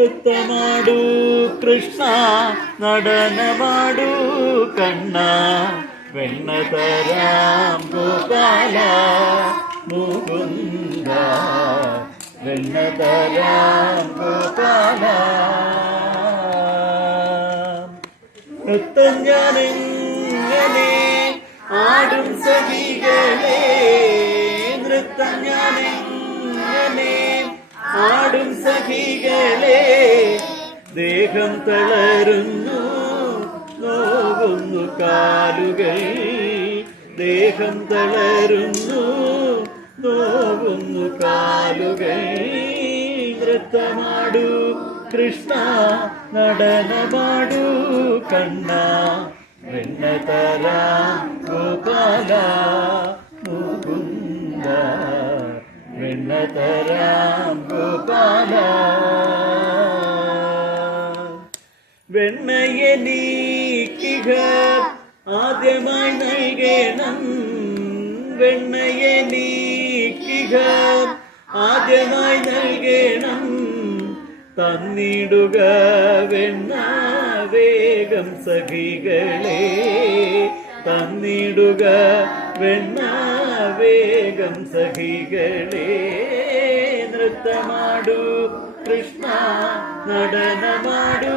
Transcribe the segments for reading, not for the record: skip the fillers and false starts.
ನೃತ್ಯಮಾಡು ಕೃಷ್ಣ നടനമാടു കണ്ണ വെണ്ണതരാം ഗോപാല മുകുന്ദ വെണ്ണതരാം ഗോപാല നൃത്തം ഞാനെങ്ങനെ ആടും സഖികളെ നൃത്തം ഞാനെങ്ങനെ ആടും സഖികളെ ദേഹം തളരുന്നു നോവുന്നു കാലുകൾ ദേഹം തളരുന്നു നോവുന്നു കാലുകൾ നൃത്തമാടു കൃഷ്ണ നടനമാടു കണ്ണ വെണ്ണതരാം ഗോപാല മുകുന്ദ വെണ്ണതരാം ഗോപാല വെണ്ണയെനീക്കിക ആദ്യമായി നൽകണം വെണ്ണയെനീക്കിക ആദ്യമായി നൽകണം തന്നിടുക വെണ്ണ വേഗം സഖികളെ തന്നിടുക വെണ്ണ വേഗം സഖികളെ നൃത്തമാടു കൃഷ്ണ നടനമാടു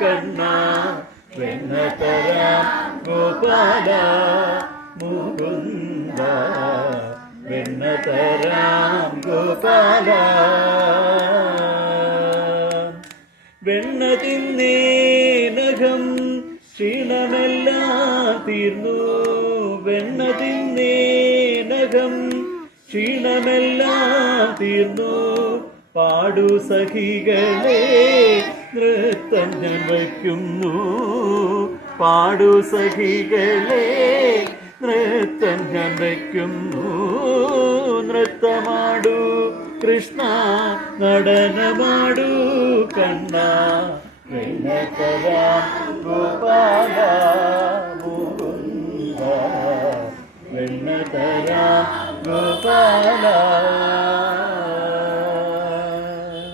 കണ്ണ വെണ്ണതരാം ഗോപാല മുകുന്ദ വെണ്ണതരാം ഗോപാല വെണ്ണ തിന്നേനകം ക്ഷീണമെല്ലാം തീർന്നു വെണ്ണ തിന്നേനകം ക്ഷീണമെല്ലാം തീർന്നു പാടു സഖികളെ നൃത്തം ഞാൻ വയ്ക്കുന്നു പാടു സഖികളെ നൃത്തം ഞാൻ വയ്ക്കുന്നു നൃത്തമാടു കൃഷ്ണ നടനമാടു കണ്ണ വെണ്ണതരാം ഗോപാല മുകുന്ദ വെണ്ണതരാം ഗോപാല